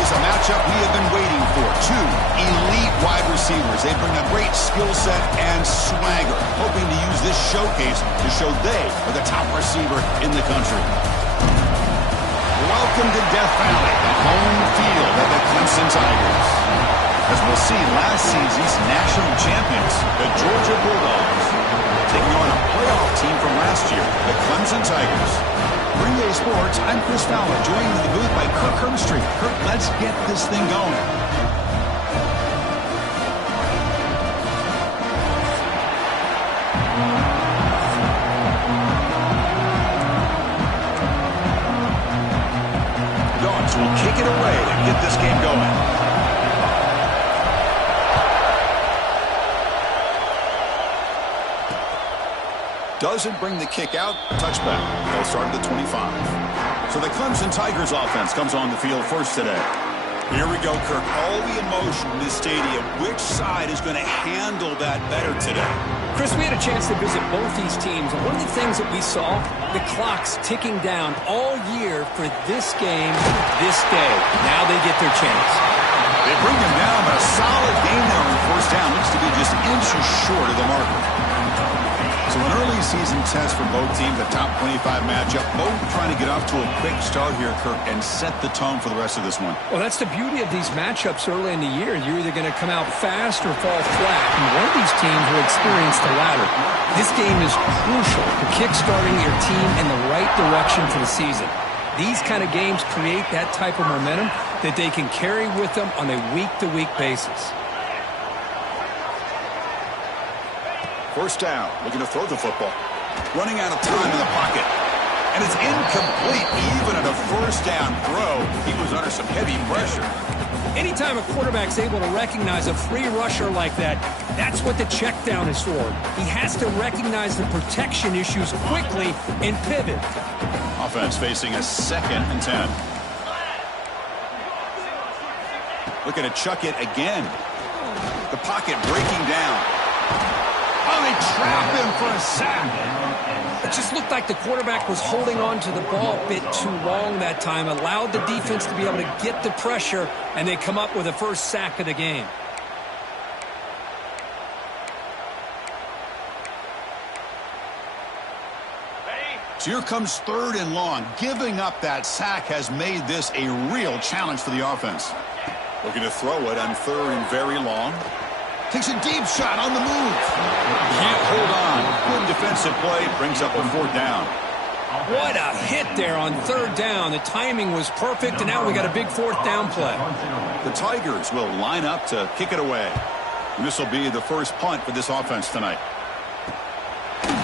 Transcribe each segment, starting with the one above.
This is a matchup we have been waiting for. Two elite wide receivers. They bring a great skill set and swagger, hoping to use this showcase to show they are the top receiver in the country. Welcome to Death Valley, the home field of the Clemson Tigers. As we'll see, last season's national champions, the Georgia Bulldogs, taking on a playoff team from last year, the Clemson Tigers. For UGA Sports, I'm Chris Fowler, joined in the booth by Kirk Herbstreit. Kirk, let's get this thing going. Dogs will kick it away to get this game going. Doesn't bring the kick out. Touchback. They'll start at the 25. So the Clemson Tigers offense comes on the field first today. Here we go, Kirk. All the emotion in this stadium. Which side is going to handle that better today? Chris, we had a chance to visit both these teams, and one of the things that we saw, the clock's ticking down all year for this game, this day. Now they get their chance. They bring them down, but a solid game there on first down. Looks to be just inches short of the marker. So an early season test for both teams, a top 25 matchup. Both trying to get off to a quick start here, Kirk, and set the tone for the rest of this one. Well, that's the beauty of these matchups early in the year. You're either going to come out fast or fall flat, and one of these teams will experience the latter. This game is crucial to kick-starting your team in the right direction for the season. These kind of games create that type of momentum that they can carry with them on a week-to-week basis. First down, looking to throw the football. Running out of time in the pocket. And it's incomplete. Even at a first down throw, he was under some heavy pressure. Anytime a quarterback's able to recognize a free rusher like that, that's what the check down is for. He has to recognize the protection issues quickly and pivot. Offense facing a 2nd and 10. Looking to chuck it again. The pocket breaking down. Oh, they trap him for a sack. It just looked like the quarterback was holding on to the ball a bit too long that time, allowed the defense to be able to get the pressure, and they come up with the first sack of the game. So here comes 3rd and long. Giving up that sack has made this a real challenge for the offense. Looking to throw it on 3rd and very long. Takes a deep shot on the move. Can't hold on. Good defensive play. Brings up a 4th down. What a hit there on 3rd down. The timing was perfect, and now we got a big 4th down play. The Tigers will line up to kick it away. And this will be the first punt for this offense tonight. And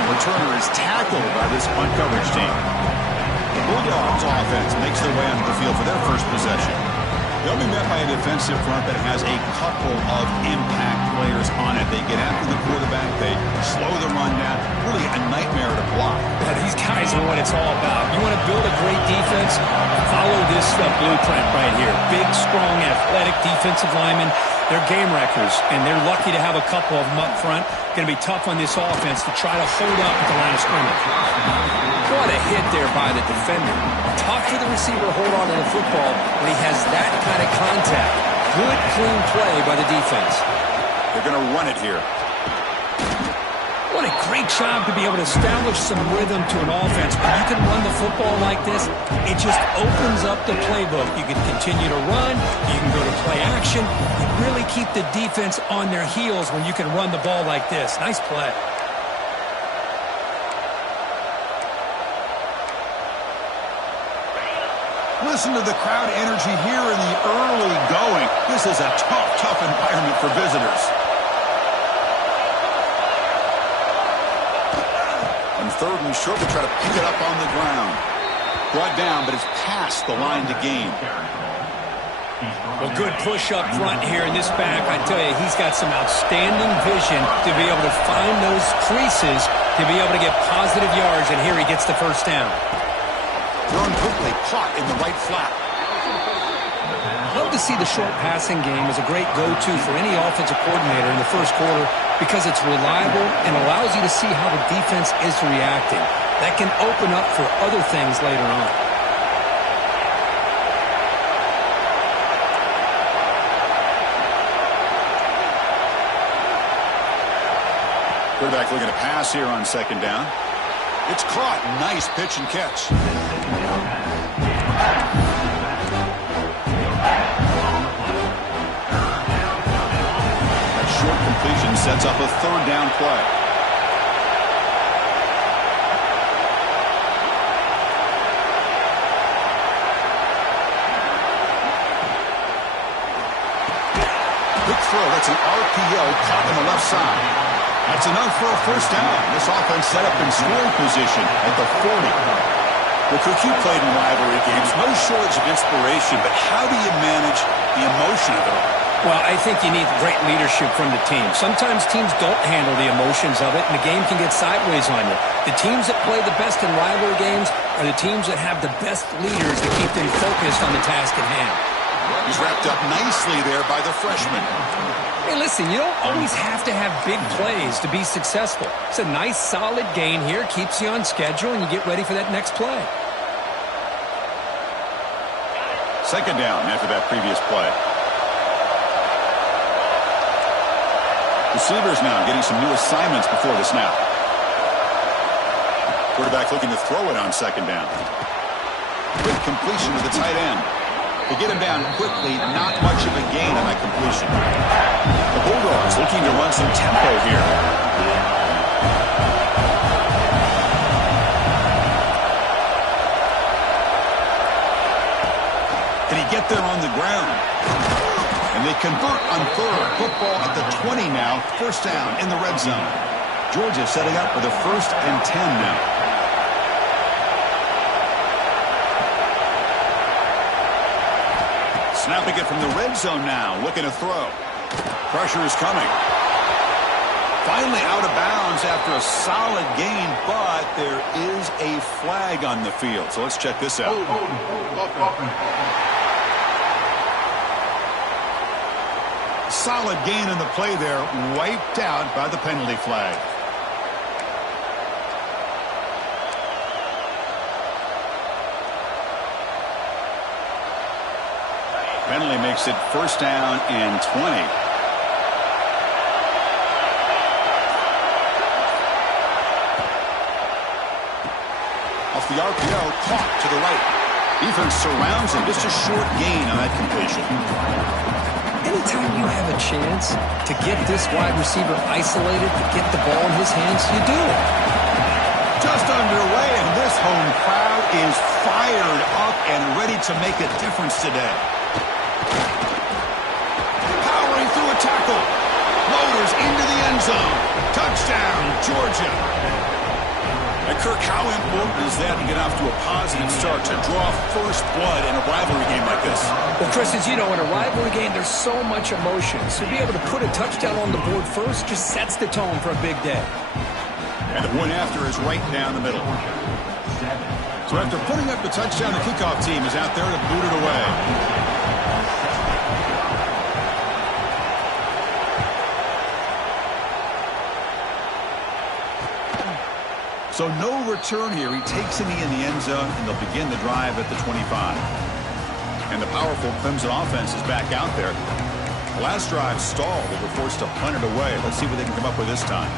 the returner is tackled by this punt coverage team. The Bulldogs offense makes their way onto the field for their first possession. They'll be met by a defensive front that has a couple of impact players on it. They get after the quarterback. They slow the run down. Really a nightmare to block. Yeah, these guys are what it's all about. You want to build a great defense? Follow this blueprint right here. Big, strong, athletic defensive linemen. They're game wreckers, and they're lucky to have a couple of them up front. Going to be tough on this offense to try to hold up at the line of scrimmage. What a hit there by the defender. Tough for the receiver to hold on to the football when he has that kind of contact. Good, clean play by the defense. They're going to run it here. What a great job to be able to establish some rhythm to an offense. When you can run the football like this, it just opens up the playbook. You can continue to run. You can go to play action. You really keep the defense on their heels when you can run the ball like this. Nice play. Listen to the crowd energy here in the early going. This is a tough environment for visitors. On 3rd and short, they try to pick it up on the ground. Brought down, but it's past the line to gain. Well, good push up front here in this back. I tell you, he's got some outstanding vision to be able to find those creases to be able to get positive yards, and here he gets the first down. Thrown quickly, caught in the right flat. Love to see the short passing game as a great go-to for any offensive coordinator in the first quarter because it's reliable and allows you to see how the defense is reacting. That can open up for other things later on. Quarterback looking to pass here on second down. It's caught. Nice pitch and catch. That short completion sets up a third down play. Quick throw. That's an RPO caught on the left side. That's enough for a first down. This offense set up in scoring position at the 40. Well, Cook, you played in rivalry games. No shortage of inspiration, but how do you manage the emotion of it all? Well, I think you need great leadership from the team. Sometimes teams don't handle the emotions of it, and the game can get sideways on you. The teams that play the best in rivalry games are the teams that have the best leaders to keep them focused on the task at hand. He's wrapped up nicely there by the freshman. Hey, listen, you don't always have to have big plays to be successful. It's a nice, solid gain here. Keeps you on schedule, and you get ready for that next play. Second down after that previous play. Receivers now getting some new assignments before the snap. Quarterback looking to throw it on second down. Quick completion to the tight end. To get him down quickly, not much of a gain on that completion. The Bulldogs looking to run some tempo here. Can he get there on the ground? And they convert on third. Football at the 20 now. First down in the red zone. Georgia setting up for the 1st and 10 now. Snapping it from the red zone now. Looking to throw. Pressure is coming. Finally out of bounds after a solid gain, but there is a flag on the field. So let's check this out. Solid gain in the play there. Wiped out by the penalty flag. Penalty makes it first down and 20. Off the RPO, caught to the right. Defense surrounds him. Just a short gain on that completion. Anytime you have a chance to get this wide receiver isolated, to get the ball in his hands, you do it. Just underway, and this home crowd is fired up and ready to make a difference today. Powering through a tackle. Loaders into the end zone. Touchdown, Georgia. And Kirk, how important is that to get off to a positive start, to draw first blood in a rivalry game like this? Well, Chris, as you know, in a rivalry game, there's so much emotion. So to be able to put a touchdown on the board first just sets the tone for a big day. And the point after is right down the middle. So after putting up the touchdown, the kickoff team is out there to boot it away. So no return here. He takes it in the end zone, and they'll begin the drive at the 25. And the powerful Clemson offense is back out there. The last drive stalled. They were forced to punt it away. Let's see what they can come up with this time.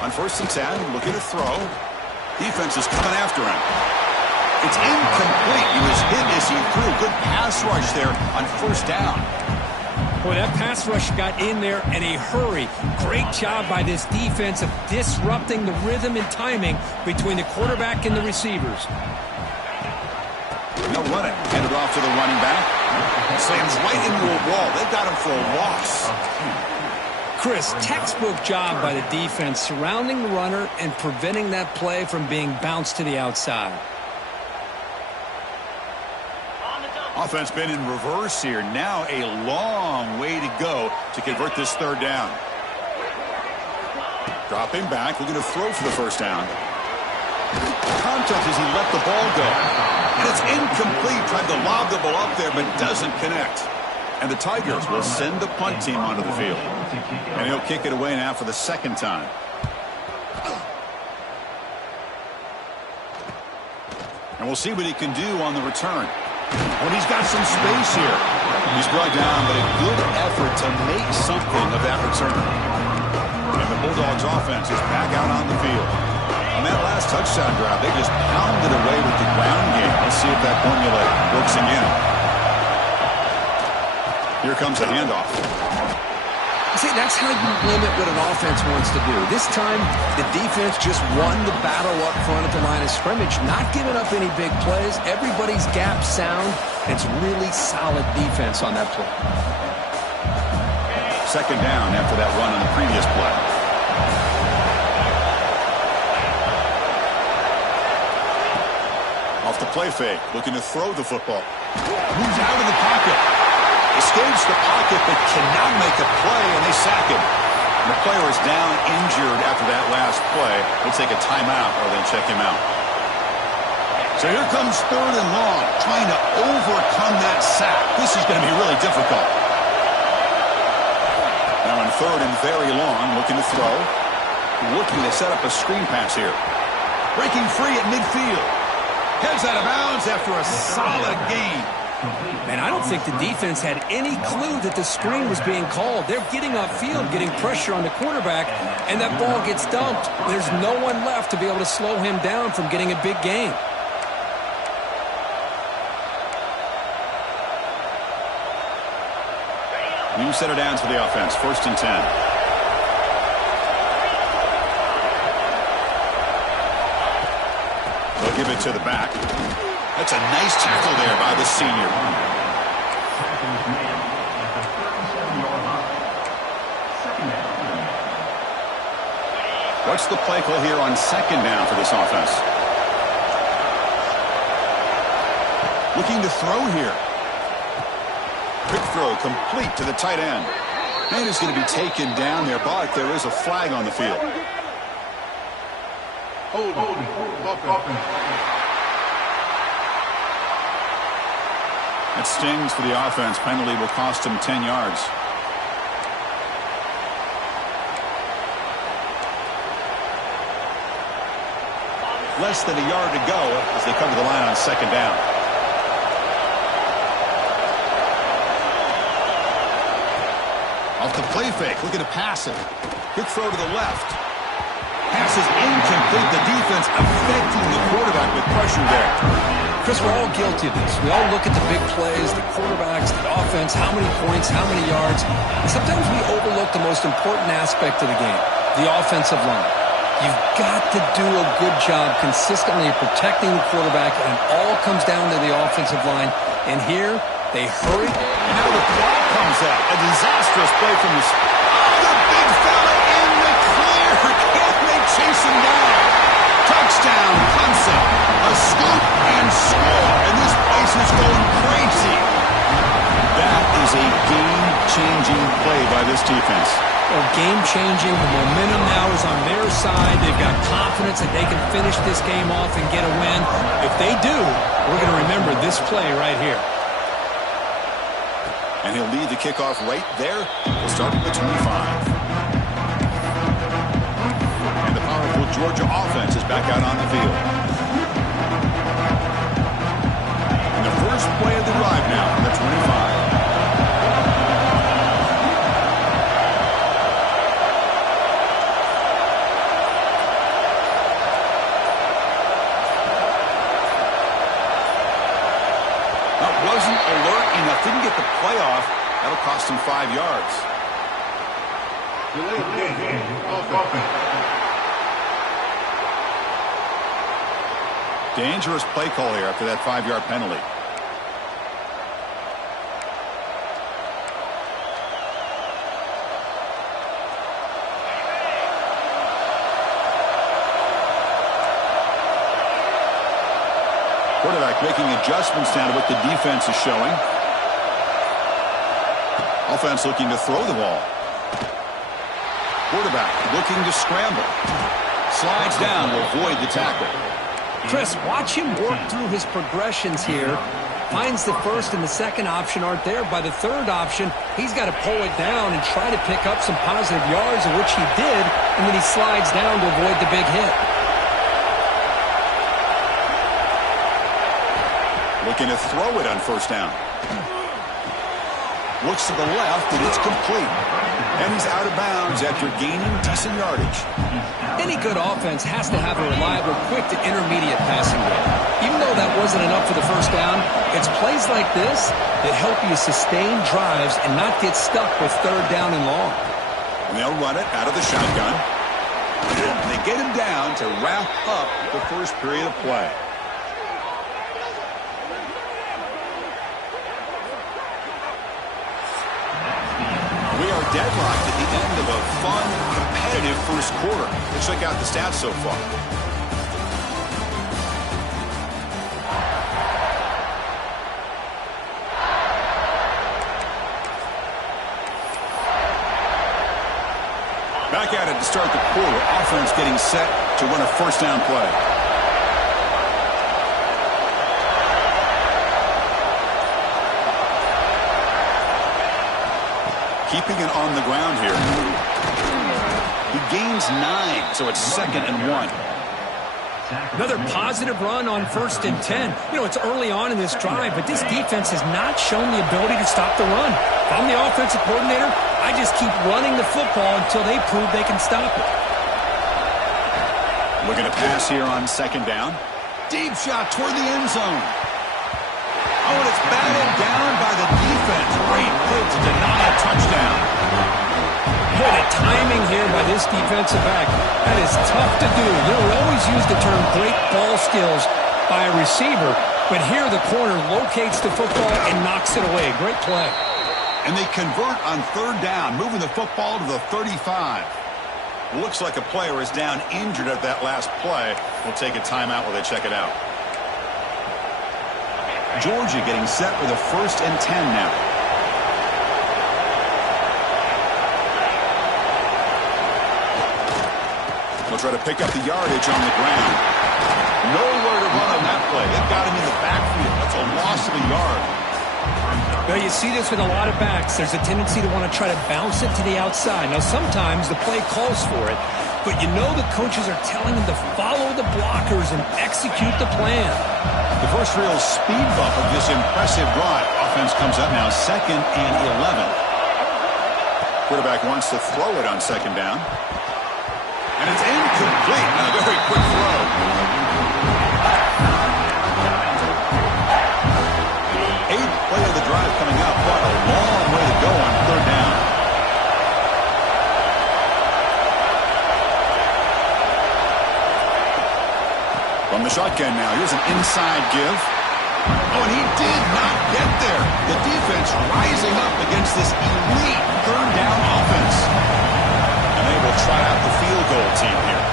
On 1st and 10, looking to throw. Defense is coming after him. It's incomplete. He was hit as he threw. Good pass rush there on 1st down. Boy, that pass rush got in there in a hurry. Great job by this defense of disrupting the rhythm and timing between the quarterback and the receivers. They'll run it. Handed off to the running back. Slams right into a wall. They got him for a loss. Chris, textbook job by the defense surrounding the runner and preventing that play from being bounced to the outside. Offense been in reverse here. Now a long way to go to convert this third down. Dropping back, looking to throw for the first down. Contact as he let the ball go. And it's incomplete. Tried to lob the ball up there, but doesn't connect. And the Tigers will send the punt team onto the field. And he'll kick it away now for the second time. And we'll see what he can do on the return. When he's got some space here. He's brought down, but a good effort to make something of that return. And the Bulldogs offense is back out on the field. On that last touchdown drive, they just pounded away with the ground game. Let's see if that formula works again. Here comes a handoff. See, that's how you limit what an offense wants to do. This time, the defense just won the battle up front at the line of scrimmage, not giving up any big plays. Everybody's gap sound. It's really solid defense on that play. Second down after that run on the previous play. Off the play fake, looking to throw the football. Moves out of the pocket. Escapes the pocket, but cannot make a play, and they sack him. And the player is down injured after that last play. They'll take a timeout or they'll check him out. So here comes third and long, trying to overcome that sack. This is going to be really difficult. Now on third and very long, looking to throw. Looking to set up a screen pass here. Breaking free at midfield. Heads out of bounds after a solid gain. Man, I don't think the defense had any clue that the screen was being called. They're getting upfield, getting pressure on the quarterback, and that ball gets dumped. There's no one left to be able to slow him down from getting a big gain. New center downs for the offense. 1st and 10. They'll give it to the back. That's a nice tackle there by the senior. What's the play call here on second down for this offense? Looking to throw here. Quick throw complete to the tight end. And he's going to be taken down there, but there is a flag on the field. That stings for the offense. Penalty will cost him 10 yards. Less than a yard to go as they come to the line on second down. Off the play fake, looking to pass it. Quick throw to the left. Pass is incomplete. The defense affecting the quarterback with pressure there. Chris, we're all guilty of this. We all look at the big plays, the quarterbacks, the offense, how many points, how many yards. And sometimes we overlook the most important aspect of the game, the offensive line. You've got to do a good job consistently protecting the quarterback, and it all comes down to the offensive line. And here, they hurry. And now the ball comes out. A disastrous play from the... Oh, the big fella in the clear. Can't they chase him down? Touchdown, Clemson. A scoop and score. And this place is going crazy. That is a game-changing play by this defense. Well, game-changing. The momentum now is on their side. They've got confidence that they can finish this game off and get a win. If they do, we're going to remember this play right here. And he'll lead the kickoff right there. We'll start at the 25. And the powerful Georgia offense is back out on the field. And the first play of the drive now from the 25. Wasn't alert enough, didn't get the play off. That'll cost him 5 yards. Dangerous play call here after that 5-yard penalty. Quarterback making adjustments down to what the defense is showing. Offense looking to throw the ball. Quarterback looking to scramble. Slides down to avoid the tackle. Chris, watch him work through his progressions here. Finds the first and the second option aren't there. By the third option, he's got to pull it down and try to pick up some positive yards, of which he did, and then he slides down to avoid the big hit. Looking to throw it on first down. Looks to the left, and it's complete. And he's out of bounds after gaining decent yardage. Any good offense has to have a reliable, quick to intermediate passing game. Even though that wasn't enough for the first down, it's plays like this that help you sustain drives and not get stuck with third down and long. And they'll run it out of the shotgun. And they get him down to wrap up the first period of play. We are deadlocked at the end of a fun, competitive first quarter. Let's check out the stats so far. Back at it to start the quarter. Offense getting set to run a first down play. Keeping it on the ground here. He gains 9, so it's 2nd and 1. Another positive run on 1st and 10. You know, it's early on in this drive, but this defense has not shown the ability to stop the run. If I'm the offensive coordinator, I just keep running the football until they prove they can stop it. Looking to pass here on 2nd down. Deep shot toward the end zone. Oh, and it's batted down by the defense. Great play to deny a touchdown. Boy, the timing here by this defensive back, that is tough to do. You know, we always use the term great ball skills by a receiver, but here the corner locates the football and knocks it away. Great play. And they convert on 3rd down, moving the football to the 35. Looks like a player is down injured at that last play. We'll take a timeout while they check it out. Georgia getting set with a 1st and 10 now. We'll try to pick up the yardage on the ground. Nowhere to run on that play. It got him in the backfield. That's a loss of a yard. Well, you see this with a lot of backs. There's a tendency to want to try to bounce it to the outside. Now, sometimes the play calls for it, but you know the coaches are telling them to follow the blockers and execute the plan. The first real speed bump of this impressive drive. Offense comes up now 2nd and 11. Quarterback wants to throw it on 2nd down. And it's incomplete. A very quick throw. Eighth play of the drive coming up. What a long way to go on 3rd down. From the shotgun now. Here's an inside give. Oh, and he did not get there. The defense rising up against this elite 3rd down offense. And they will try out the field goal team here.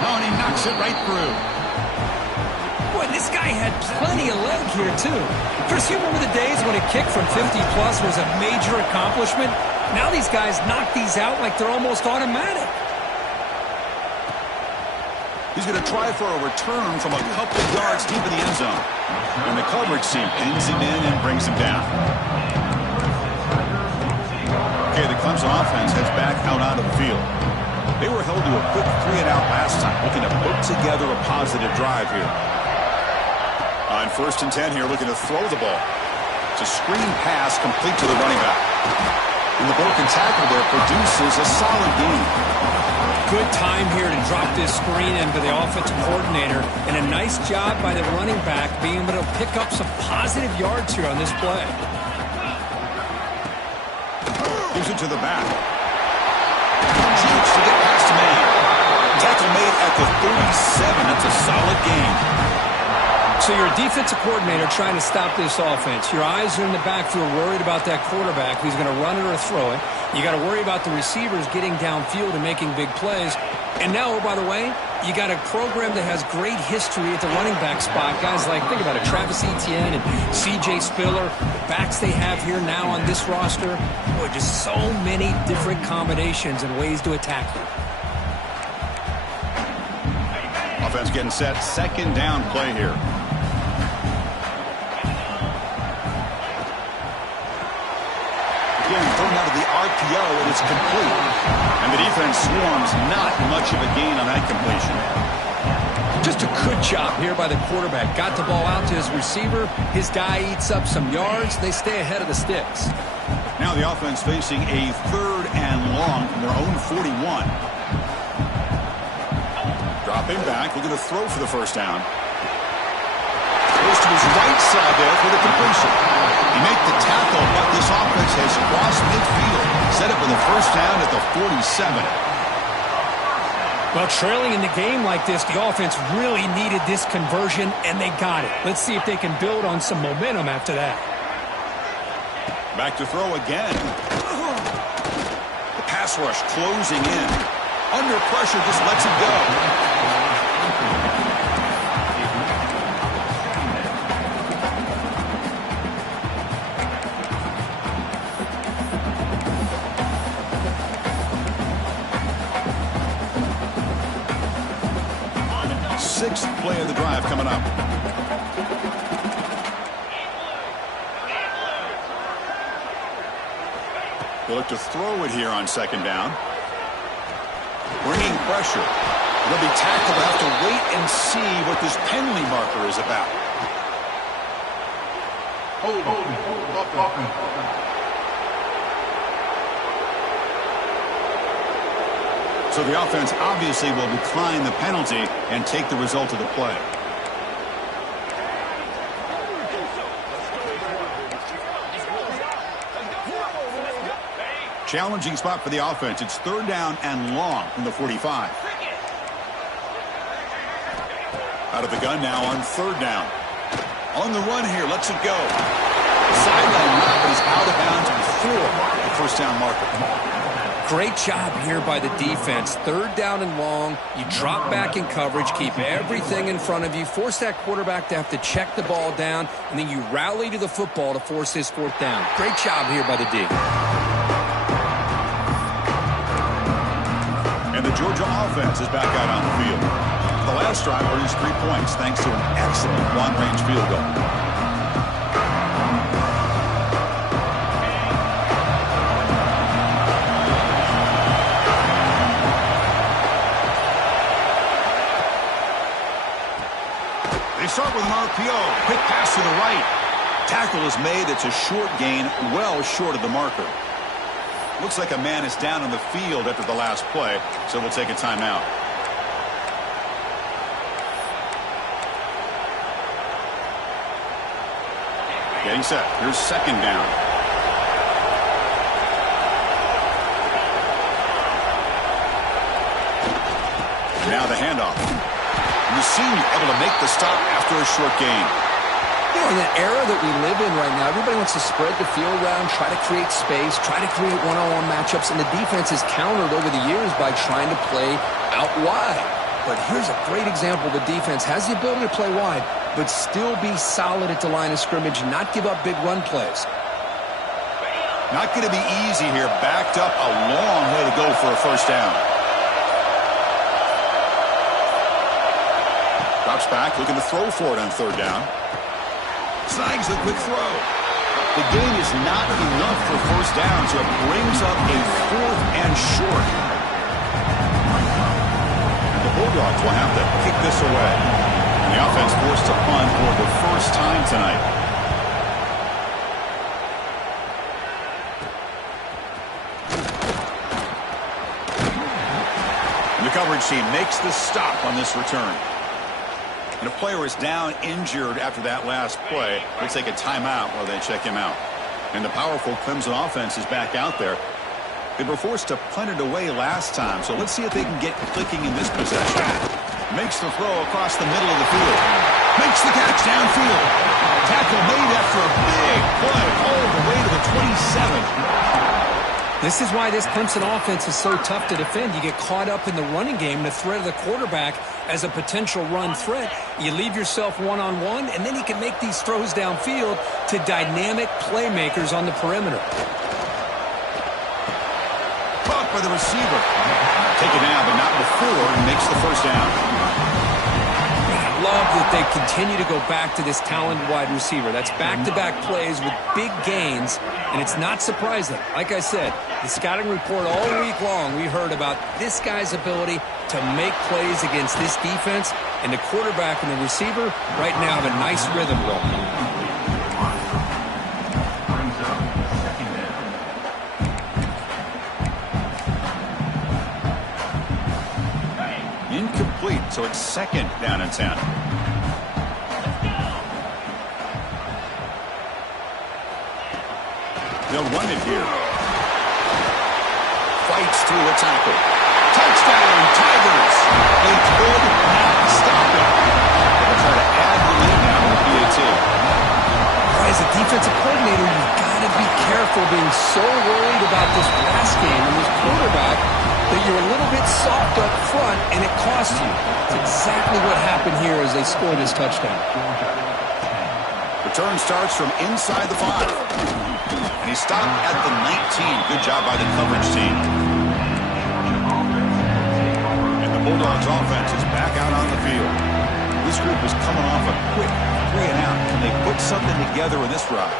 Oh, and he knocks it right through. Boy, this guy had plenty of leg here, too. Chris, you remember the days when a kick from 50-plus was a major accomplishment? Now these guys knock these out like they're almost automatic. He's going to try for a return from a couple of yards deep in the end zone. And the coverage team pins him in and brings him down. Okay, the Clemson offense heads back out onto the field. They were held to a quick 3-and-out last time, looking to put together a positive drive here. On 1st and 10 here, looking to throw the ball. It's a screen pass complete to the running back. And the broken tackle there produces a solid gain. Good time here to drop this screen into the offensive coordinator, and a nice job by the running back being able to pick up some positive yards here on this play. Gives it to the back. Shoots to get past the man. Tackle made at the 37. That's a solid gain. So you're a defensive coordinator trying to stop this offense. Your eyes are in the backfield worried about that quarterback who's going to run it or throw it. You got to worry about the receivers getting downfield and making big plays. And now, oh, by the way, you got a program that has great history at the running back spot. Guys like, think about it, Travis Etienne and C.J. Spiller, the backs they have here now on this roster. Boy, just so many different combinations and ways to attack them. Offense getting set. 2nd down play here. Again, thrown out of the RPO, and it's complete. And the defense swarms, not much of a gain on that completion. Just a good job here by the quarterback. Got the ball out to his receiver. His guy eats up some yards. They stay ahead of the sticks. Now the offense facing a 3rd and long from their own 41. Dropping back, looking to throw for the first down. Goes to his right side there for the completion. He made the tackle, but this offense has crossed midfield. Set up with a first down at the 47. Well, trailing in the game like this, the offense really needed this conversion, and they got it. Let's see if they can build on some momentum after that. Back to throw again. The pass rush closing in. Under pressure, just lets it go. 6th play of the drive coming up. They'll look to throw it here on 2nd down. Bringing pressure. They'll be tackled. They'll have to wait and see what this penalty marker is about. So the offense obviously will decline the penalty and take the result of the play. Challenging spot for the offense. It's 3rd down and long from the 45. Out of the gun now on 3rd down. On the run here, lets it go. Sideline route, but he's out of bounds before the first down marker. Great job here by the defense. 3rd down and long. You drop back in coverage, keep everything in front of you, force that quarterback to have to check the ball down, and then you rally to the football to force his 4th down. Great job here by the D. And the Georgia offense is back out on the field. The last drive produced 3 points thanks to an excellent long-range field goal. They start with an RPO. Quick pass to the right. Tackle is made. It's a short gain, well short of the marker. Looks like a man is down on the field after the last play, so we'll take a timeout. Getting set. Here's 2nd down. Now the handoff. And the senior able to make the stop after a short gain. You know, in the era that we live in right now, everybody wants to spread the field around, try to create space, try to create one-on-one matchups, and the defense has countered over the years by trying to play out wide. But here's a great example. The defense has the ability to play wide, but still be solid at the line of scrimmage, not give up big run plays. Not going to be easy here. Backed up a long way to go for a first down. Drops back, looking to throw for it on 3rd down. Snags the quick throw. The gain is not enough for first down, so it brings up a 4th and short. And the Bulldogs will have to kick this away. And the offense forced to punt for the first time tonight. And the coverage team makes the stop on this return. And a player is down injured after that last play. They'll take a timeout while they check him out. And the powerful Clemson offense is back out there. They were forced to punt it away last time, so let's see if they can get clicking in this possession. Makes the throw across the middle of the field. Makes the catch downfield. Tackle made after a big play all the way to the 27. This is why this Clemson offense is so tough to defend. You get caught up in the running game, the threat of the quarterback as a potential run threat. You leave yourself one-on-one, and then he can make these throws downfield to dynamic playmakers on the perimeter. Caught by the receiver. Taken down, but not before, and makes the first down. love that they continue to go back to this talented wide receiver. That's back-to-back plays with big gains, and it's not surprising. Like I said, the scouting report all week long, we heard about this guy's ability to make plays against this defense, and the quarterback and the receiver right now have a nice rhythm going. Incomplete, so it's 2nd down and 10. They'll run it here. Fights through a tackle. Touchdown, Tigers! They could not stop it. They'll try to add the lead now with PAT. As a defensive coordinator, you've got to be careful being so worried about this pass game and this quarterback that you're a little bit soft up front, and it costs you. That's exactly what happened here as they scored this touchdown. Return starts from inside the 5. And he stopped at the 19. Good job by the coverage team. And the Bulldogs offense is back out on the field. This group is coming off a quick 3-and-out. Can they put something together in this drive?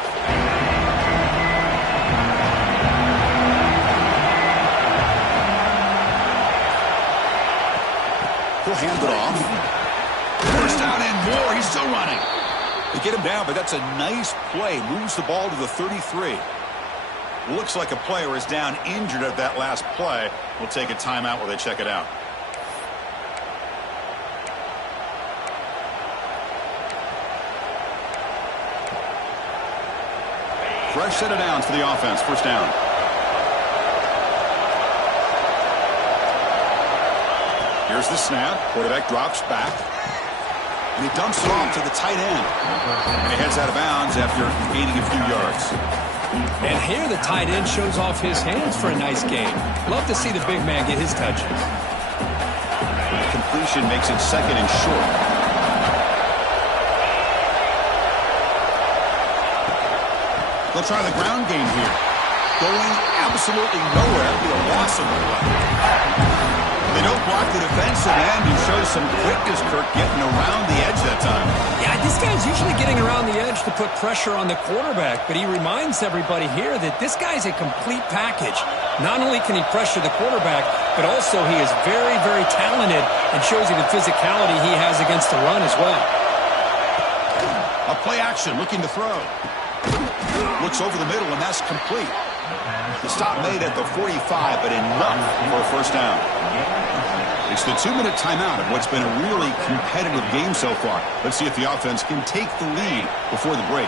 He'll hand it off. First down and more. He's still running. They get him down, but that's a nice play. Moves the ball to the 33. Looks like a player is down injured at that last play. We'll take a timeout while they check it out. Fresh set of downs for the offense. First down. Here's the snap. Quarterback drops back. And he dumps it off to the tight end. And he heads out of bounds after gaining a few yards. And here the tight end shows off his hands for a nice game. Love to see the big man get his touches. Completion makes it 2nd and short. They'll try the ground game here. Going absolutely nowhere. It'll be a loss of one. They don't block the defensive end and show some quickness, Kirk, getting around the edge that time. Yeah, this guy's usually getting around the edge to put pressure on the quarterback, but he reminds everybody here that this guy's a complete package. Not only can he pressure the quarterback, but also he is very, very talented and shows you the physicality he has against the run as well. A play action, looking to throw. Looks over the middle, and that's complete. The stop made at the 45, but enough for a first down. It's the 2-minute timeout of what's been a really competitive game so far. Let's see if the offense can take the lead before the break.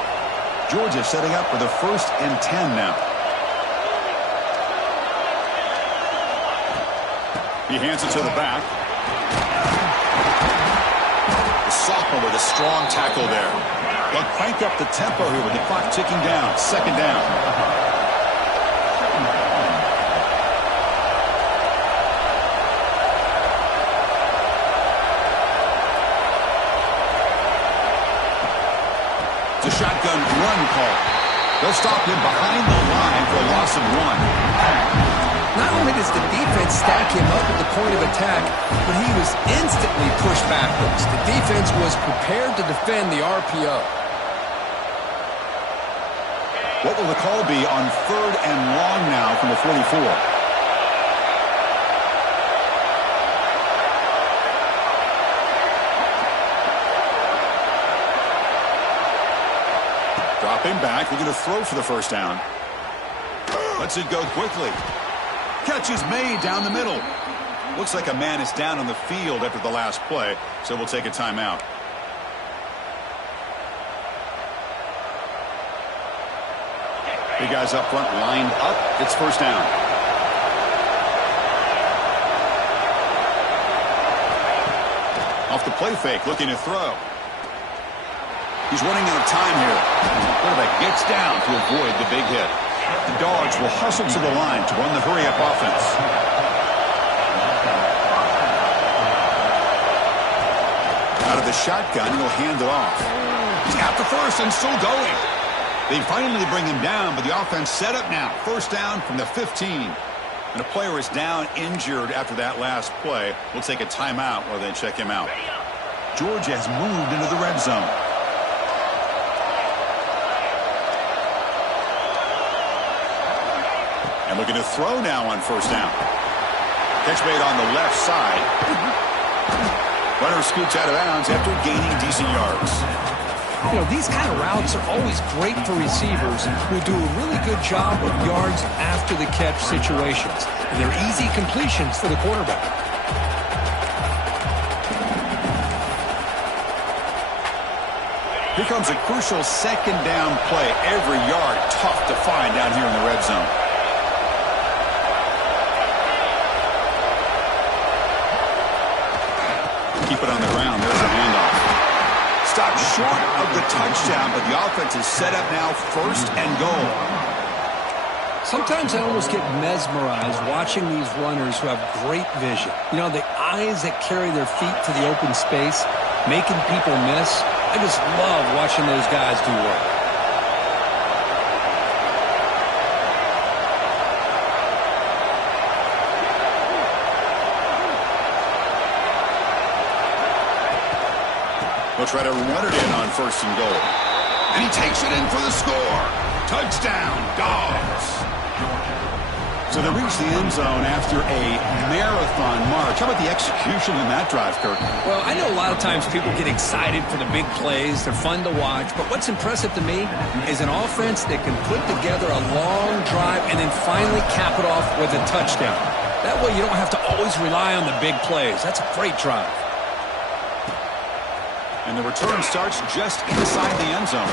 Georgia setting up for the 1st and 10 now. He hands it to the back. The sophomore with a strong tackle there. They'll crank up the tempo here with the clock ticking down. 2nd down. Shotgun run call. They'll stop him behind the line for a loss of 1. Not only does the defense stack him up at the point of attack, but he was instantly pushed backwards. The defense was prepared to defend the RPO. What will the call be on 3rd and long now from the 44? Dropping back, we're going to throw for the first down. Lets it go quickly. Catch is made down the middle. Looks like a man is down on the field after the last play, so we'll take a timeout. Big guys up front lined up. It's first down. Off the play fake, looking to throw. He's running out of time here. Quarterback gets down to avoid the big hit. The Dogs will hustle to the line to run the hurry-up offense. Out of the shotgun, he'll hand it off. He's got the first and still going. They finally bring him down, but the offense set up now. First down from the 15. And a player is down injured after that last play. We'll take a timeout while they check him out. Georgia has moved into the red zone. And looking to throw now on first down. Catch made on the left side. Runner scoots out of bounds after gaining decent yards. You know, these kind of routes are always great for receivers who do a really good job of yards after the catch situations. And they're easy completions for the quarterback. Here comes a crucial second down play. Every yard tough to find down here in the red zone. Keep it on the ground. There's a handoff. Stopped short of the touchdown, but the offense is set up now first and goal. Sometimes I almost get mesmerized watching these runners who have great vision. You know, the eyes that carry their feet to the open space, making people miss. I just love watching those guys do work. They'll try to run it in on first and goal. And he takes it in for the score. Touchdown, Dogs. So they reach the end zone after a marathon march. How about the execution in that drive, Kirk? Well, I know a lot of times people get excited for the big plays. They're fun to watch. But what's impressive to me is an offense that can put together a long drive and then finally cap it off with a touchdown. That way you don't have to always rely on the big plays. That's a great drive. And the return starts just inside the end zone.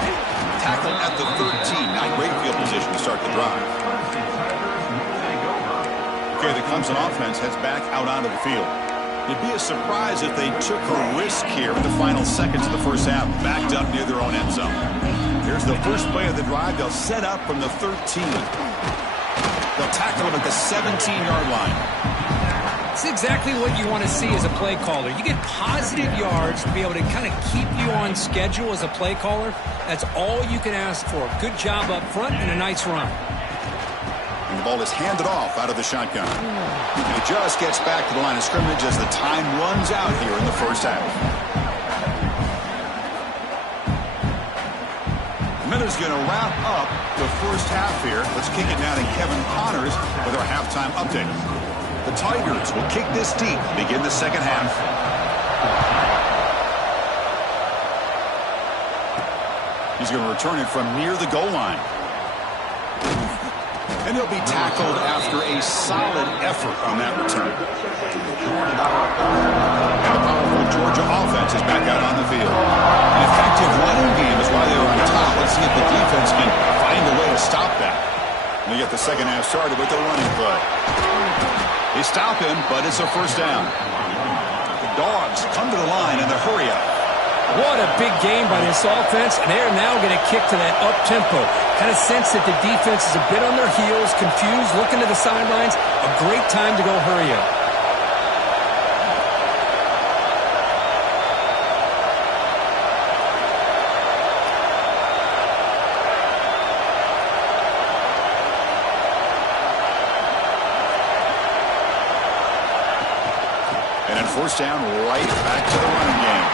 Tackle at the 13. Not great field position to start the drive. Okay, the Clemson offense heads back out onto the field. It'd be a surprise if they took a risk here in the final seconds of the first half, backed up near their own end zone. Here's the first play of the drive. They'll set up from the 13. They'll tackle him at the 17-yard line. It's exactly what you want to see as a play caller. You get positive yards to be able to kind of keep you on schedule as a play caller. That's all you can ask for. Good job up front and a nice run. And the ball is handed off out of the shotgun. And it just gets back to the line of scrimmage as the time runs out here in the first half. Miller's going to wrap up the first half here. Let's kick it now to Kevin Connors with our halftime update. The Tigers will kick this deep, begin the second half. He's going to return it from near the goal line. And he'll be tackled after a solid effort on that return. And the powerful Georgia offense is back out on the field. An effective running game is why they were on top. Let's see if the defense can find a way to stop that. And they get the second half started with the running play. They stop him, but it's a first down. The Dogs come to the line in the hurry up. What a big game by this offense, and they're now going to kick to that up-tempo. Kind of sense that the defense is a bit on their heels, confused, looking to the sidelines. A great time to go hurry up. And then first down, right back to the running game.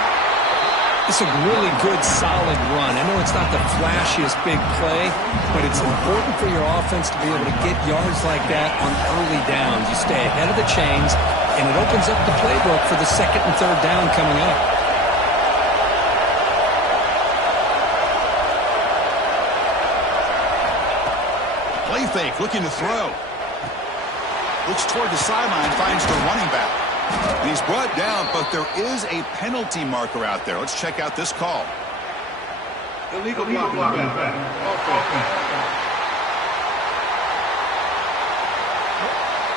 It's a really good, solid run. I know it's not the flashiest big play, but it's important for your offense to be able to get yards like that on early downs. You stay ahead of the chains, and it opens up the playbook for the second and third down coming up. Play fake, looking to throw. Looks toward the sideline, finds the running back. And he's brought down, but there is a penalty marker out there. Let's check out this call. Illegal block.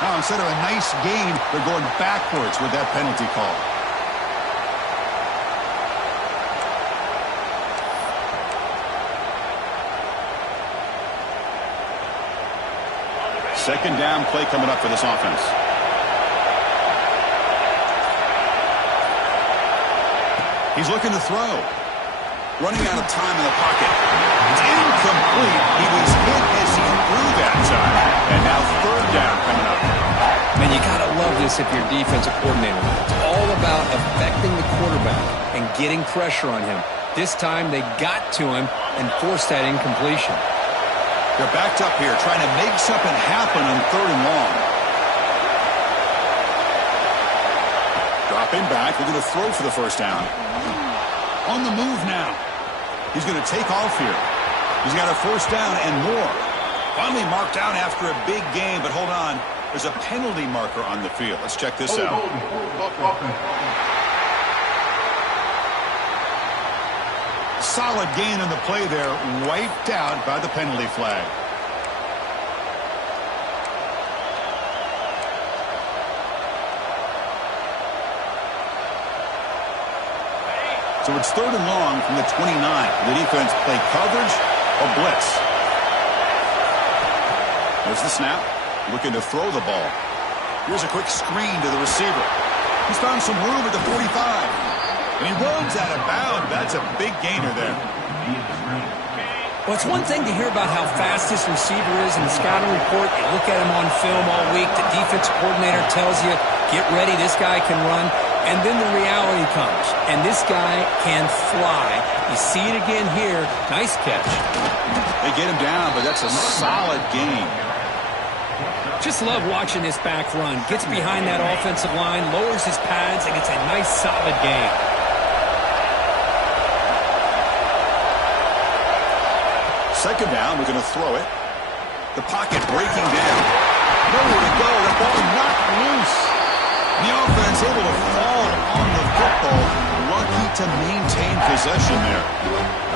Now, instead of a nice gain, they're going backwards with that penalty call. Second down play coming up for this offense. He's looking to throw. Running out of time in the pocket. It's incomplete. He was hit as he threw that time. And now third down coming up. Man, you got to love this if you're a defensive coordinator. It's all about affecting the quarterback. and getting pressure on him. This time they got to him and forced that incompletion. They're backed up here trying to make something happen on 3rd and long. Dropping back, we're going to throw for the first down. On the move now. He's going to take off here. He's got a first down and more. Finally marked out after a big game, but hold on. There's a penalty marker on the field. Let's check this out. Solid gain on the play there, wiped out by the penalty flag. So it's 3rd and long from the 29. The defense play coverage or blitz. There's the snap. Looking to throw the ball. Here's a quick screen to the receiver. He's found some room at the 45. And he runs out of bounds. That's a big gainer there. Well, it's one thing to hear about how fast this receiver is in the scouting report. You look at him on film all week. The defense coordinator tells you, get ready, this guy can run. And then the reality comes. And this guy can fly. You see it again here. Nice catch. They get him down, but that's a solid gain. Just love watching this back run. Gets behind that offensive line, lowers his pads, and gets a nice solid gain. Second down, we're going to throw it. The pocket breaking down. Nowhere to go. The ball knocked loose. The offense able to fall on the football. Lucky to maintain possession there.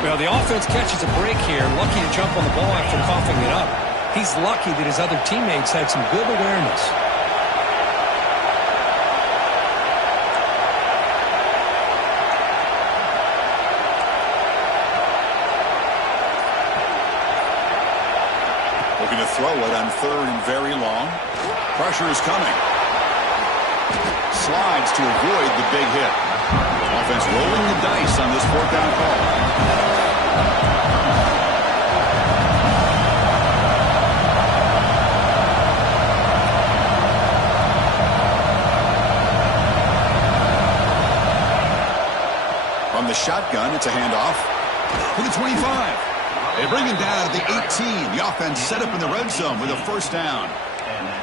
Well, the offense catches a break here. Lucky to jump on the ball after coughing it up. He's lucky that his other teammates had some good awareness. Looking to throw it on 3rd and very long. Pressure is coming. Slides to avoid the big hit. Offense rolling the dice on this 4th down call. From the shotgun, it's a handoff to the 25. They bring him down at the 18. The offense set up in the red zone with a first down.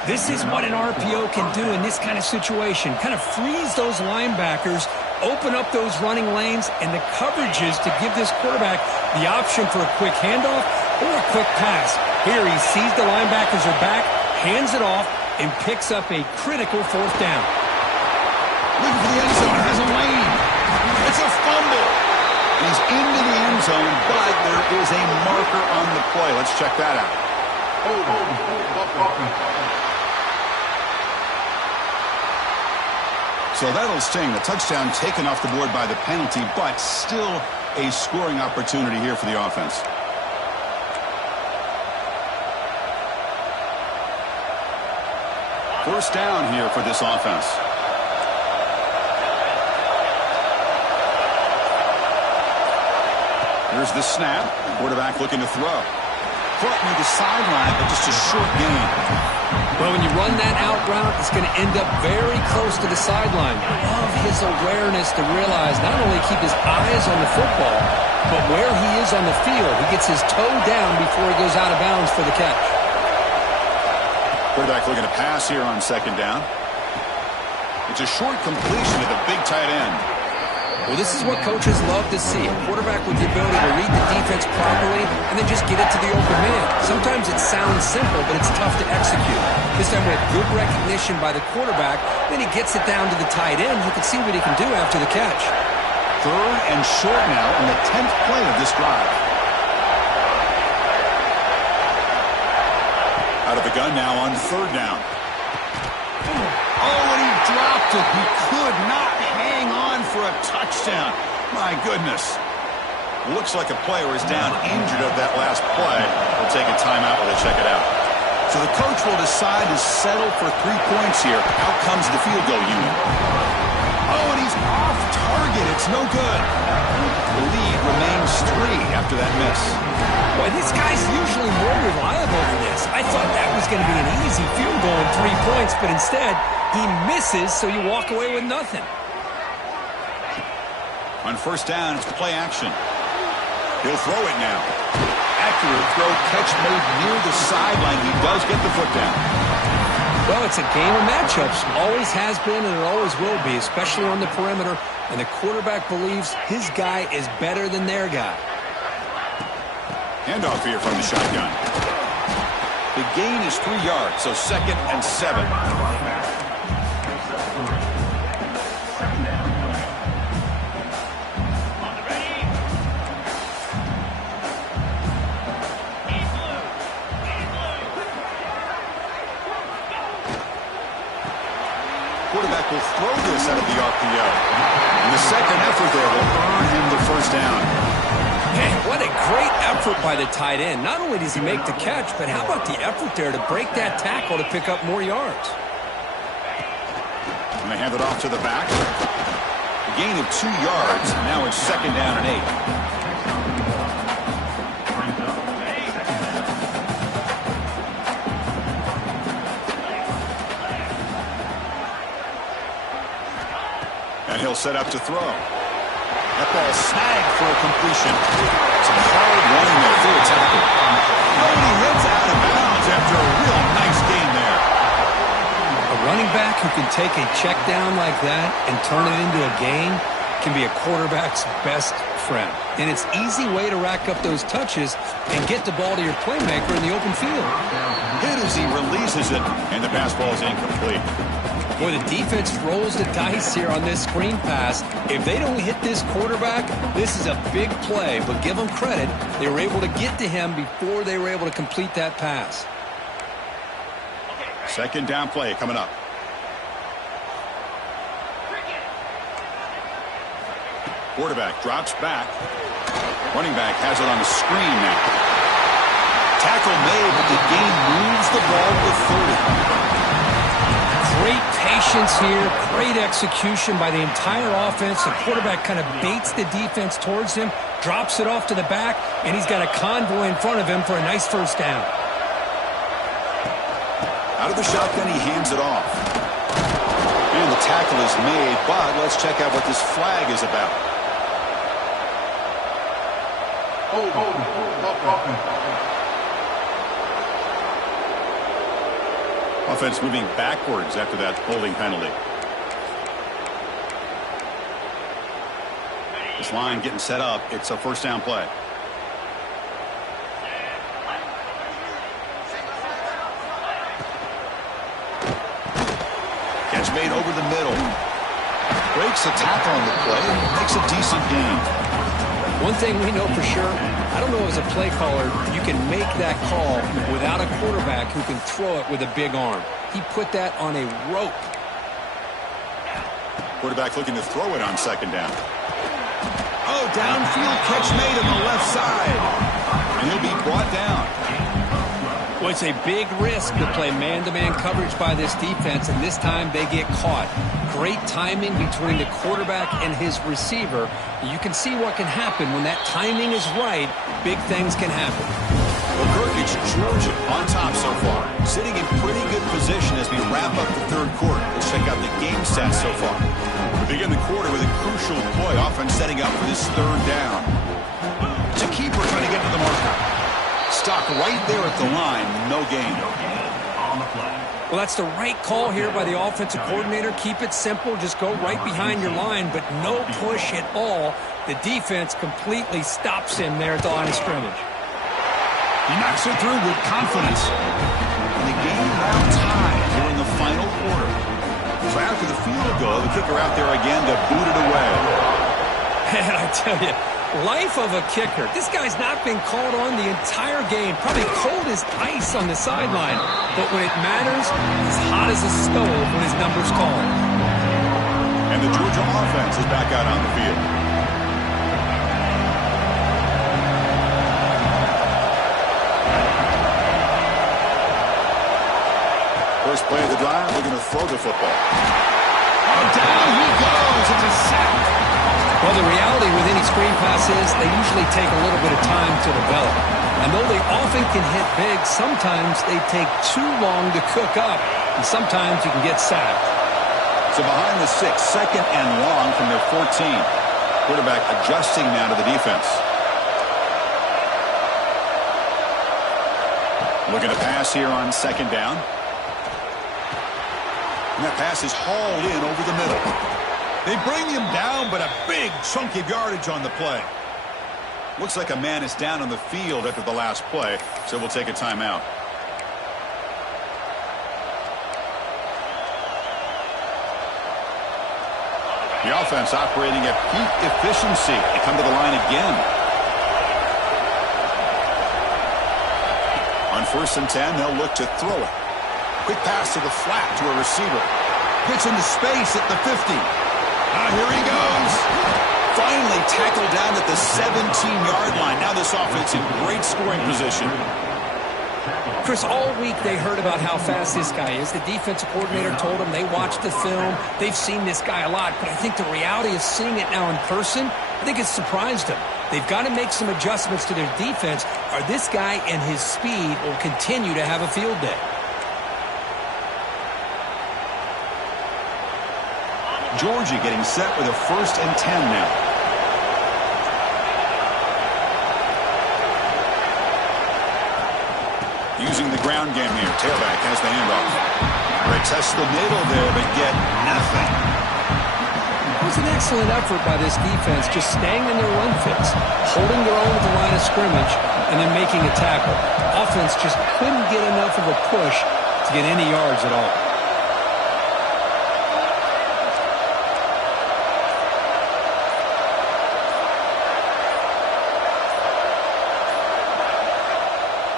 This is what an RPO can do in this kind of situation. Kind of freeze those linebackers, open up those running lanes, and the coverages to give this quarterback the option for a quick handoff or a quick pass. Here he sees the linebackers are back, hands it off, and picks up a critical 4th down. Looking for the end zone, has a lane. It's a fumble. He's into the end zone, but there is a marker on the play. Let's check that out. So that'll sting. The touchdown taken off the board by the penalty, but still a scoring opportunity here for the offense. First down here for this offense. Here's the snap. Quarterback looking to throw. Caught near the sideline, but just a short gain. Well, when you run that out route, it's going to end up very close to the sideline. I love his awareness to realize not only keep his eyes on the football, but where he is on the field. He gets his toe down before he goes out of bounds for the catch. Quarterback looking to pass here on 2nd down. It's a short completion to the big tight end. Well, this is what coaches love to see. A quarterback with the ability to read the defense properly and then just get it to the open man. Sometimes it sounds simple, but it's tough to execute. This time with good recognition by the quarterback, then he gets it down to the tight end. You can see what he can do after the catch. 3rd and short now in the 10th play of this drive. Out of the gun now on 3rd down. Oh, and he dropped it. He could not hang on for a touchdown. My goodness. Looks like a player is down injured of that last play. We'll take a timeout while they check it out. So the coach will decide to settle for 3 points here. Out comes the field goal unit. Oh, and he's off target. It's no good. The lead remains 3 after that miss. Boy, this guy's usually more reliable than this. I thought that was going to be an easy field goal and 3 points, but instead, he misses, so you walk away with nothing. On first down, it's play action. He'll throw it now. Accurate throw, catch made near the sideline. He does get the foot down. Well, it's a game of matchups. Always has been, and it always will be, especially on the perimeter. And the quarterback believes his guy is better than their guy. Handoff here from the shotgun. The gain is 3 yards, so 2nd and 7. Quarterback will throw this out of the RPO. And the second effort there will earn him the first down. Man, what a great effort by the tight end. Not only does he make the catch, but how about the effort there to break that tackle to pick up more yards? And they hand it off to the back. A gain of 2 yards. Now it's 2nd down and 8. And he'll set up to throw. That ball snagged for a completion. Some hard running there through a tackle. And he heads out of bounds after a real nice gain there. A running back who can take a check down like that and turn it into a gain can be a quarterback's best friend. And it's an easy way to rack up those touches and get the ball to your playmaker in the open field. Hit as he releases it, and the pass ball is incomplete. Boy, the defense rolls the dice here on this screen pass. If they don't hit this quarterback, this is a big play. But give them credit. They were able to get to him before they were able to complete that pass. 2nd down play coming up. Quarterback drops back. Running back has it on the screen now. Tackle made, but the gain moves the ball to 30. Great patience here, great execution by the entire offense. The quarterback kind of baits the defense towards him, drops it off to the back, and he's got a convoy in front of him for a nice first down. Out of the shotgun, he hands it off. And the tackle is made, but let's check out what this flag is about. Offense moving backwards after that holding penalty. This line getting set up. It's a first down play. Catch made over the middle. Breaks a tackle on the play. Makes a decent gain. One thing we know for sure, I don't know as a play caller, you can make that call without a quarterback who can throw it with a big arm. He put that on a rope. Quarterback looking to throw it on 2nd down. Oh, downfield catch made on the left side. And he'll be brought down. Well, it's a big risk to play man-to-man coverage by this defense, and this time they get caught. Great timing between the quarterback and his receiver. You can see what can happen when that timing is right. Big things can happen. Well, Kirk, it's Georgia on top so far. Sitting in pretty good position as we wrap up the 3rd quarter. Let's check out the game stats so far. We begin the quarter with a crucial play. Offense setting up for this 3rd down. It's a keeper trying to get to the marker. Stock right there at the line. No gain. Well, that's the right call here by the offensive coordinator. Keep it simple. Just go right behind your line, but no push at all. The defense completely stops him there at the line of scrimmage. He knocks it through with confidence. And the game now tied here in the final quarter. So after the field goal, the kicker out there again to boot it away. And I tell you, life of a kicker. This guy's not been called on the entire game. Probably cold as ice on the sideline. But when it matters, he's hot as a stove when his number's called. And the Georgia offense is back out on the field. First play of the drive, they're going to throw the football. Oh, down he goes. It's a sack. Well, the reality with any screen pass is they usually take a little bit of time to develop. And though they often can hit big, sometimes they take too long to cook up, and sometimes you can get sacked. So behind the 6, 2nd and long from their 14. Quarterback adjusting now to the defense. Looking to pass here on second down. And that pass is hauled in over the middle. They bring him down, but a big chunk of yardage on the play. Looks like a man is down on the field after the last play, so we'll take a timeout. The offense operating at peak efficiency. They come to the line again. On 1st and 10, they'll look to throw it. Quick pass to the flat to a receiver. Gets into space at the 50. Here he goes. Finally tackled down at the 17-yard line. Now this offense in great scoring position. Chris, all week they heard about how fast this guy is. The defensive coordinator told them they watched the film. They've seen this guy a lot, but I think the reality of seeing it now in person, I think it's surprised them. They've got to make some adjustments to their defense, or this guy and his speed will continue to have a field day. Georgia getting set with a 1st and 10 now. Using the ground game here. Tailback has the handoff. They test the middle there, but get nothing. It was an excellent effort by this defense, just staying in their run fits, holding their own at the line of scrimmage, and then making a tackle. Offense just couldn't get enough of a push to get any yards at all.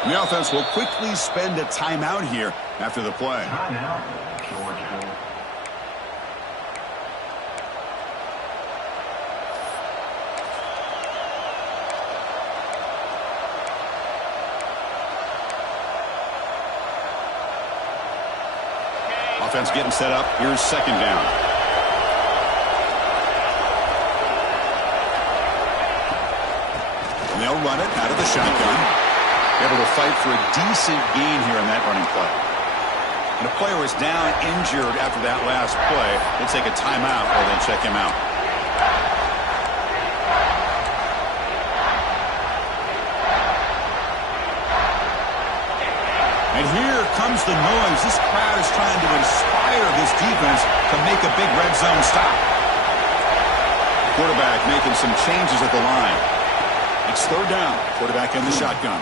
The offense will quickly spend a timeout here after the play. Offense getting set up. Here's second down. And they'll run it out of the shotgun. Able to fight for a decent gain here in that running play. And a player is down injured after that last play. We'll take a timeout or they'll check him out. And here comes the noise. This crowd is trying to inspire this defense to make a big red zone stop. Quarterback making some changes at the line. It's third down. Quarterback in the shotgun.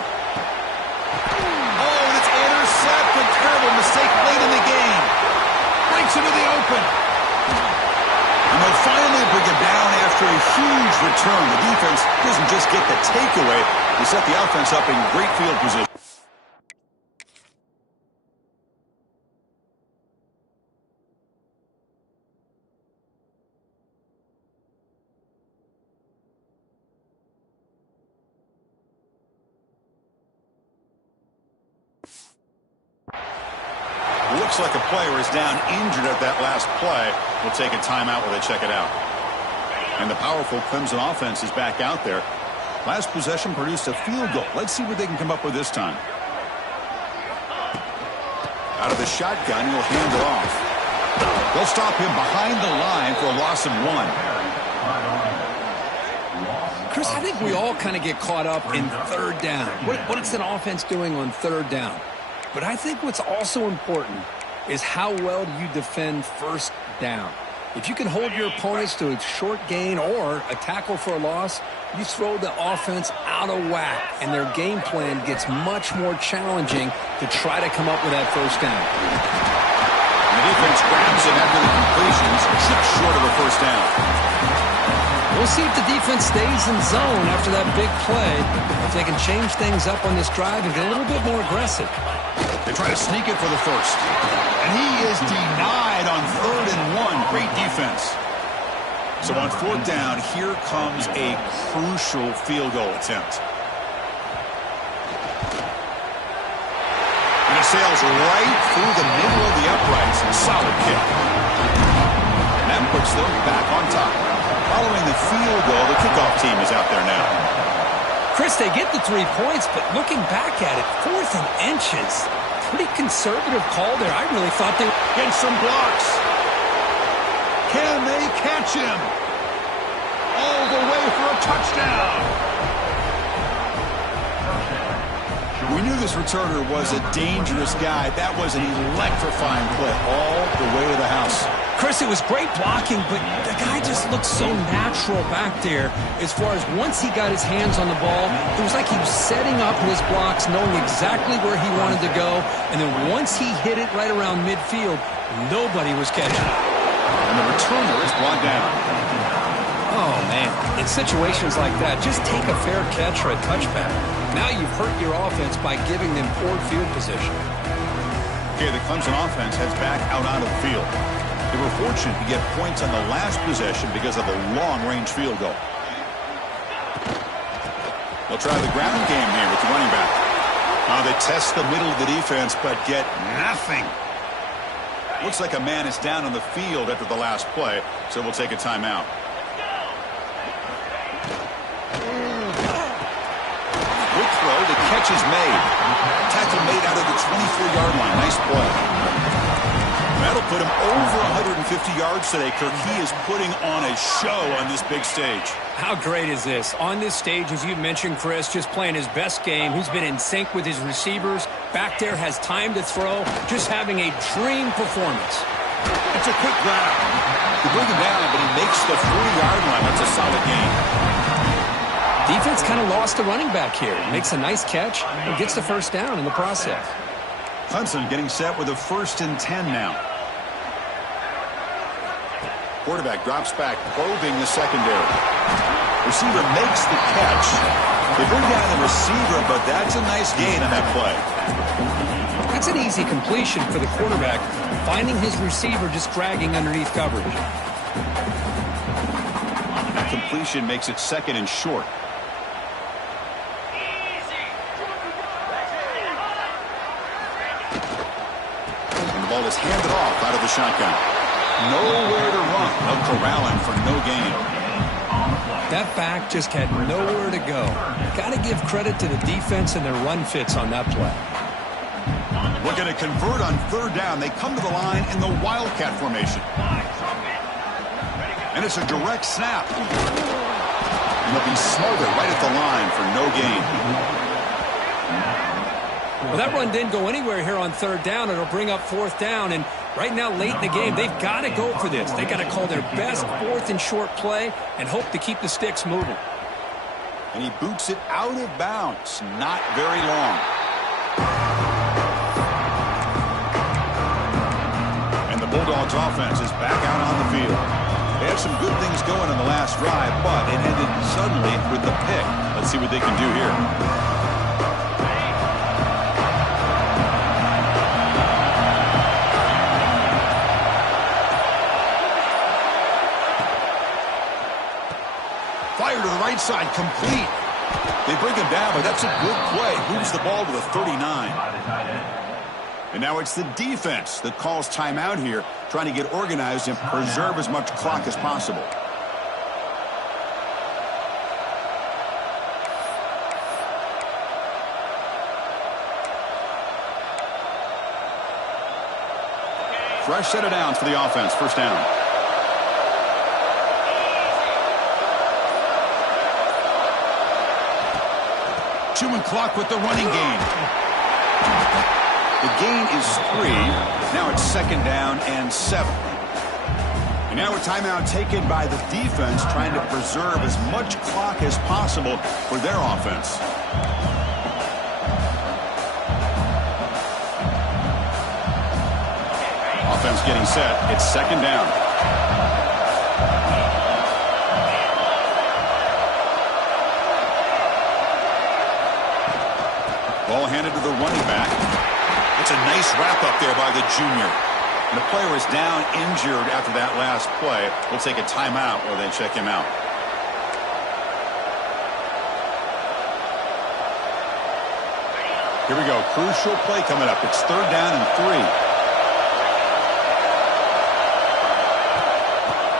Oh, and it's intercepted. Terrible mistake late in the game. Breaks into the open. And they'll finally bring it down after a huge return. The defense doesn't just get the takeaway. They set the offense up in great field position. Looks like a player is down injured at that last play. We'll take a timeout while they check it out. And the powerful Clemson offense is back out there. Last possession produced a field goal. Let's see what they can come up with this time. Out of the shotgun, he'll hand it off. They'll stop him behind the line for a loss of 1. Chris, I think we all kind of get caught up in third down. What is an offense doing on third down? But I think what's also important is how well do you defend first down. If you can hold your opponents to a short gain or a tackle for a loss, you throw the offense out of whack, and their game plan gets much more challenging to try to come up with that first down. And the defense grabs it after the completions, just short of a first down. We'll see if the defense stays in zone after that big play, if they can change things up on this drive and get a little bit more aggressive. They try to sneak it for the first. And he is denied on 3rd and 1. Great defense. So on 4th down, here comes a crucial field goal attempt. And it sails right through the middle of the uprights. Solid kick. And that puts them back on top. Following the field goal, the kickoff team is out there now. Chris, they get the 3 points, but looking back at it, 4th and inches. Pretty conservative call there. I really thought they were getting some blocks. Can they catch him? All the Touchdown! We knew this returner was a dangerous guy. That was an electrifying play all the way to the house. Chris, it was great blocking, but the guy just looked so natural back there as far as once he got his hands on the ball, it was like he was setting up his blocks, knowing exactly where he wanted to go, and then once he hit it right around midfield, nobody was catching it. And the returner is brought down. Oh, man. In situations like that, just take a fair catch or a touchback. Now you've hurt your offense by giving them poor field position. Okay, the Clemson offense heads back out onto the field. They were fortunate to get points on the last possession because of a long-range field goal. They'll try the ground game here with the running back. They test the middle of the defense, but get nothing. Looks like a man is down on the field after the last play, so we'll take a timeout. Quick throw, the catch is made. Tackle made out of the 24-yard line. Nice play. That'll put him over 150 yards today, Kirk. He is putting on a show on this big stage. How great is this? On this stage, as you mentioned, Chris, just playing his best game. He's been in sync with his receivers. Back there, has time to throw. Just having a dream performance. It's a quick grab. They bring him down, but he makes the 40-yard line. That's a solid gain. Defense kind of lost the running back here. Makes a nice catch and gets the first down in the process. Clemson getting set with a 1st and 10 now. Quarterback drops back, probing the secondary. Receiver makes the catch. They bring down the receiver, but that's a nice gain on that play. That's an easy completion for the quarterback, finding his receiver just dragging underneath coverage. That completion makes it 2nd and short. And the ball is handed off out of the shotgun. Nowhere to run. They'll corral him for no gain. That back just had nowhere to go. Got to give credit to the defense and their run fits on that play. Looking to convert on 3rd down. They come to the line in the Wildcat formation. And it's a direct snap. And they'll be smothered right at the line for no gain. Well, that run didn't go anywhere here on 3rd down. It'll bring up 4th down. And right now, late in the game, they've got to go for this. They've got to call their best 4th and short play and hope to keep the sticks moving. And he boots it out of bounds. Not very long. And the Bulldogs offense is back out on the field. They had some good things going on the last drive, but it ended suddenly with the pick. Let's see what they can do here. Fire to the right side, complete. They bring him down, but that's a good play. Moves the ball to the 39. And now it's the defense that calls timeout here, trying to get organized and preserve as much clock as possible. Fresh set of downs for the offense. 1st down. Chewing clock with the running game. The gain is 3. Now it's 2nd down and 7. And now a timeout taken by the defense, trying to preserve as much clock as possible for their offense. Offense getting set. It's 2nd down. Ball handed to the running back. It's a nice wrap-up there by the junior. And the player is down injured after that last play. We'll take a timeout or then check him out. Here we go. Crucial play coming up. It's 3rd down and 3.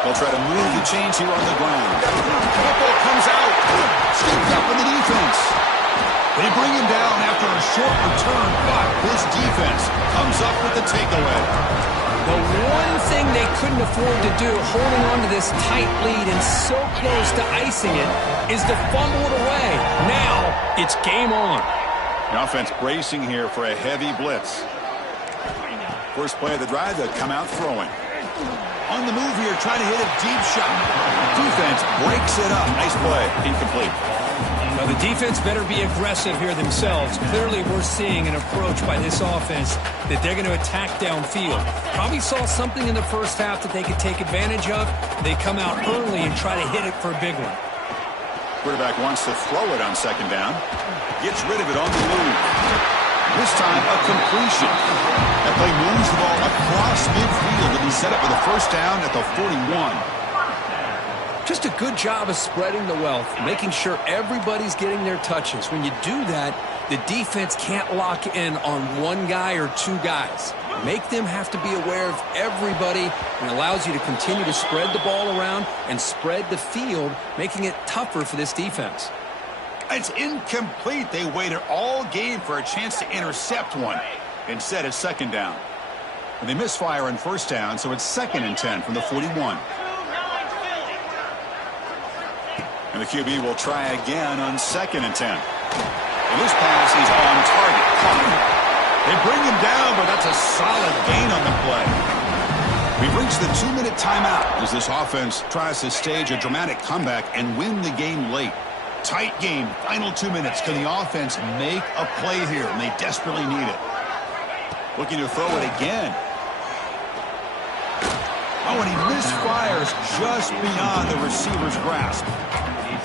They'll try to move the chains here on the ground. Football comes out. Scooped up in the defense. They bring him down after a short return, but his defense comes up with the takeaway. The one thing they couldn't afford to do, holding on to this tight lead and so close to icing it, is to fumble it away. Now, it's game on. The offense bracing here for a heavy blitz. First play of the drive, they'll come out throwing. On the move here, trying to hit a deep shot. Defense breaks it up. Nice play. Incomplete. Well, the defense better be aggressive here themselves. Clearly, we're seeing an approach by this offense that they're going to attack downfield. Probably saw something in the first half that they could take advantage of. They come out early and try to hit it for a big one. Quarterback wants to throw it on second down. Gets rid of it on the move. This time, a completion. That play moves the ball across midfield and he's set up with a first down at the 41. Just a good job of spreading the wealth, making sure everybody's getting their touches. When you do that, the defense can't lock in on one guy or two guys. Make them have to be aware of everybody, and allows you to continue to spread the ball around and spread the field, making it tougher for this defense. It's incomplete. They waited all game for a chance to intercept one. Instead, it's second down. And they misfire on first down, so it's 2nd and 10 from the 41. And the QB will try again on 2nd and 10. And this pass is on target. Caught. They bring him down, but that's a solid gain on the play. We've reached the 2-minute timeout as this offense tries to stage a dramatic comeback and win the game late. Tight game, final 2 minutes. Can the offense make a play here? And they desperately need it. Looking to throw it again. Oh, and he misfires just beyond the receiver's grasp.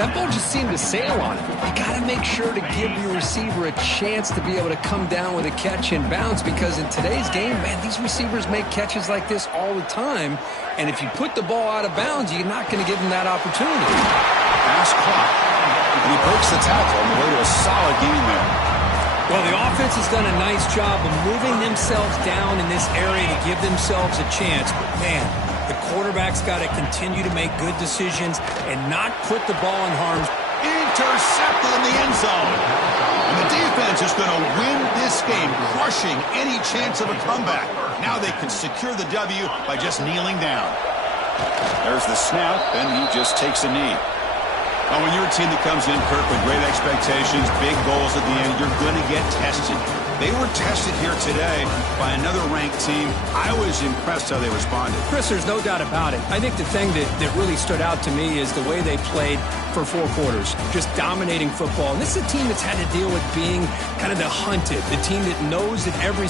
That ball just seemed to sail on it. You got to make sure to give your receiver a chance to be able to come down with a catch and bounce, because in today's game, man, these receivers make catches like this all the time. And if you put the ball out of bounds, you're not going to give them that opportunity. Pass clock. And he breaks the tackle on the way to a solid gain there. Well, the offense has done a nice job of moving themselves down in this area to give themselves a chance. But, man, the quarterback's got to continue to make good decisions and not put the ball in harm's way. Intercepted in the end zone. And the defense is going to win this game, crushing any chance of a comeback. Now they can secure the W by just kneeling down. There's the snap, and he just takes a knee. Well, when you're a team that comes in, Kirk, with great expectations, big goals at the end, you're going to get tested. They were tested here today by another ranked team. I was impressed how they responded. Chris, there's no doubt about it. I think the thing that really stood out to me is the way they played for 4 quarters, just dominating football. And this is a team that's had to deal with being kind of the hunted, the team that knows that every